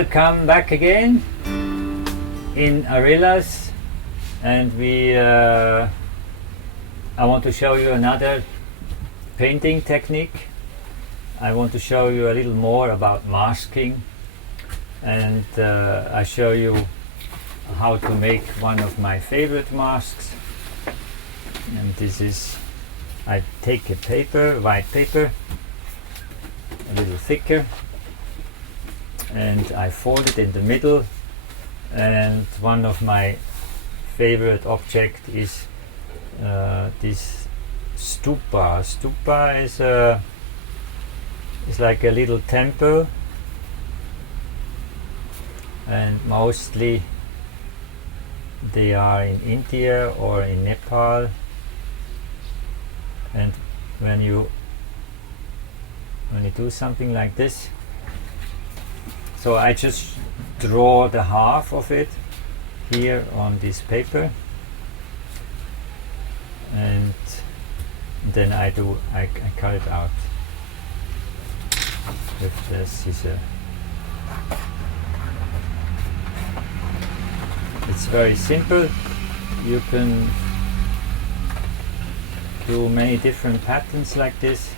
Welcome back again in Arelas, and I want to show you another painting technique. I want to show you a little more about masking, and I show you how to make one of my favorite masks. And this is, I take a paper, white paper, a little thicker, and I fold it in the middle, and one of my favorite object is this stupa. Stupa is like a little temple, and mostly they are in India or in Nepal. And when you do something like this, so I just draw the half of it here on this paper, and then I cut it out with the scissor. It's very simple. You can do many different patterns like this.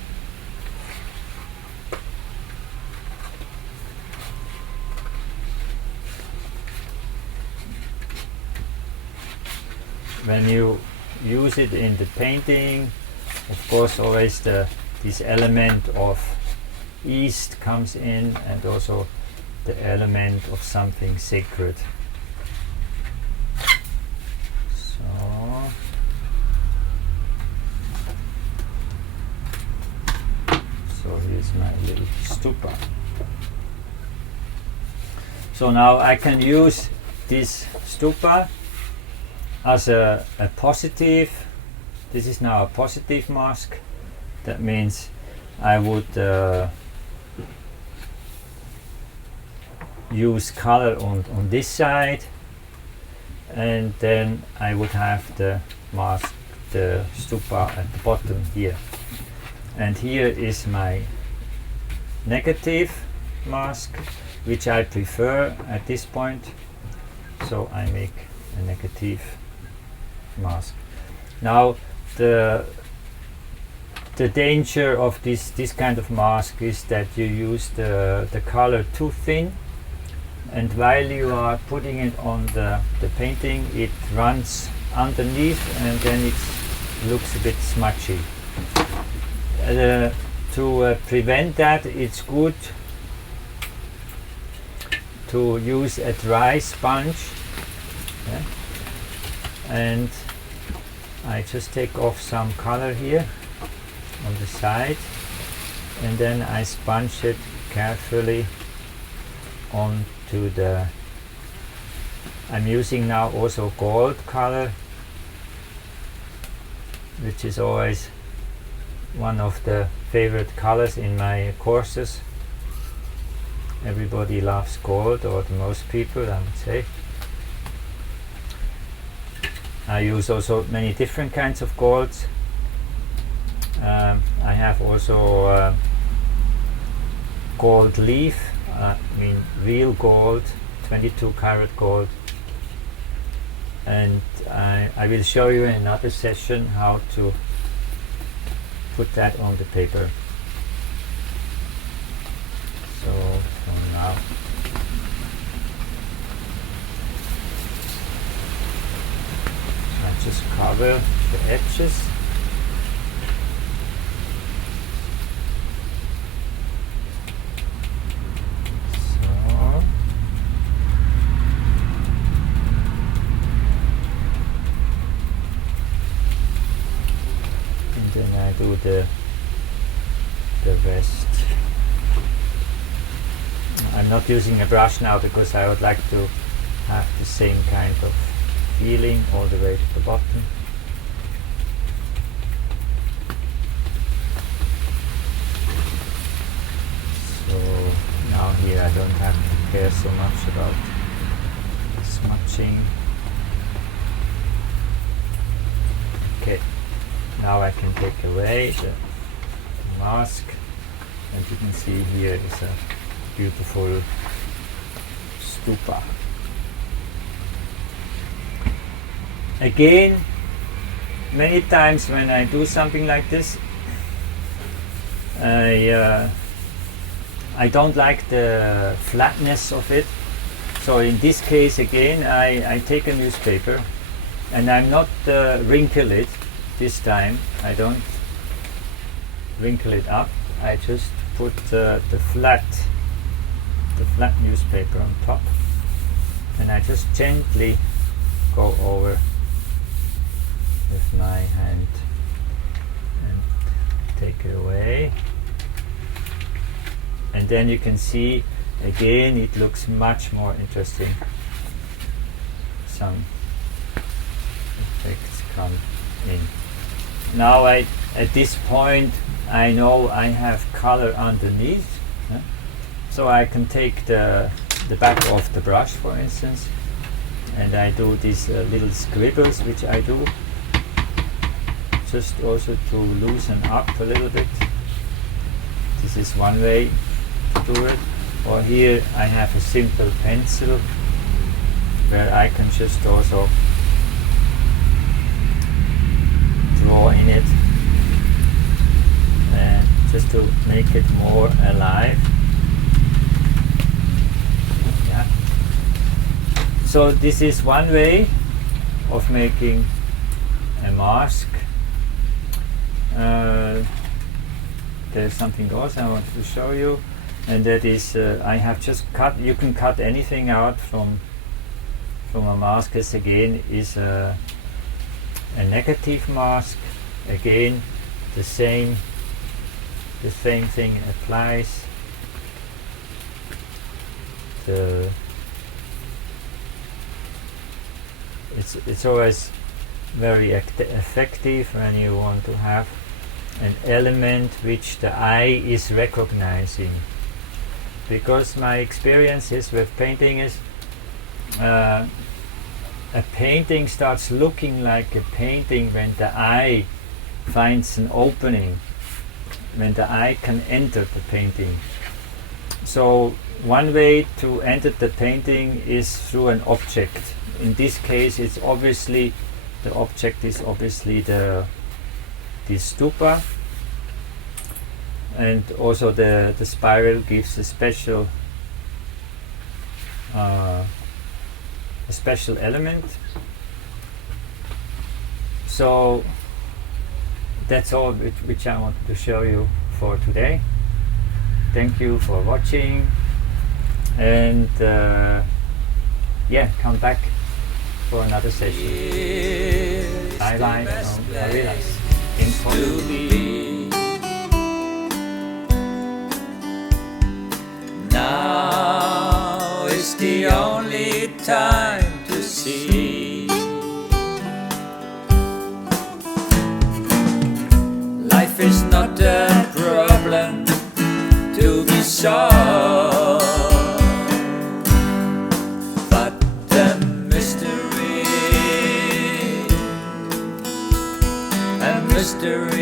When you use it in the painting, of course always this element of east comes in, and also the element of something sacred. So here's my little stupa. So now I can use this stupa as a positive. This is now a positive mask. That means I would use color on this side, and then I would have the mask, the stupa at the bottom here. And here is my negative mask, which I prefer at this point. So I make a negative mask. Now the danger of this kind of mask is that you use the color too thin, and while you are putting it on the painting, it runs underneath, and then it looks a bit smudgy. To prevent that, it's good to use a dry sponge. Yeah? And I just take off some color here on the side, and then I sponge it carefully onto the. I'm using now also gold color, which is always one of the favorite colors in my courses. Everybody loves gold, or the most people, I would say. I use also many different kinds of golds. I have also gold leaf, I mean real gold, 22 karat gold, and I will show you in another session how to put that on the paper. So for now, I just cover the edges. So and then I do the rest. I'm not using a brush now because I would like to have the same kind of feeling all the way to the bottom. So now here I don't have to care so much about smudging. Okay, now I can take away the mask, and you can see here is a beautiful stupa. Again, many times when I do something like this, I don't like the flatness of it. So in this case again, I take a newspaper and I'm not wrinkle it this time. I don't wrinkle it up. I just put the flat newspaper on top, and I just gently go over with my hand and take it away. And then you can see again it looks much more interesting. Some effects come in. Now at this point I know I have color underneath, so I can take the back of the brush, for instance, and I do these little scribbles which I do just also to loosen up a little bit. This is one way to do it. Or here I have a simple pencil where I can just also draw in it, and just to make it more alive. Yeah. So this is one way of making a mask. There's something else I want to show you, and that is I have just cut. You can cut anything out from a mask. This again is a negative mask. Again, the same thing applies. It's always very effective when you want to have an element which the eye is recognizing, because my experiences with painting is a painting starts looking like a painting when the eye finds an opening, when the eye can enter the painting. So one way to enter the painting is through an object. In this case, it's obviously the object is obviously this stupa, and also the spiral gives a special element. So that's all which I wanted to show you for today. Thank you for watching, and yeah, come back for another session. Bye bye from Marilas. Now is the only time to see. Life is not a problem to be solved, but a mystery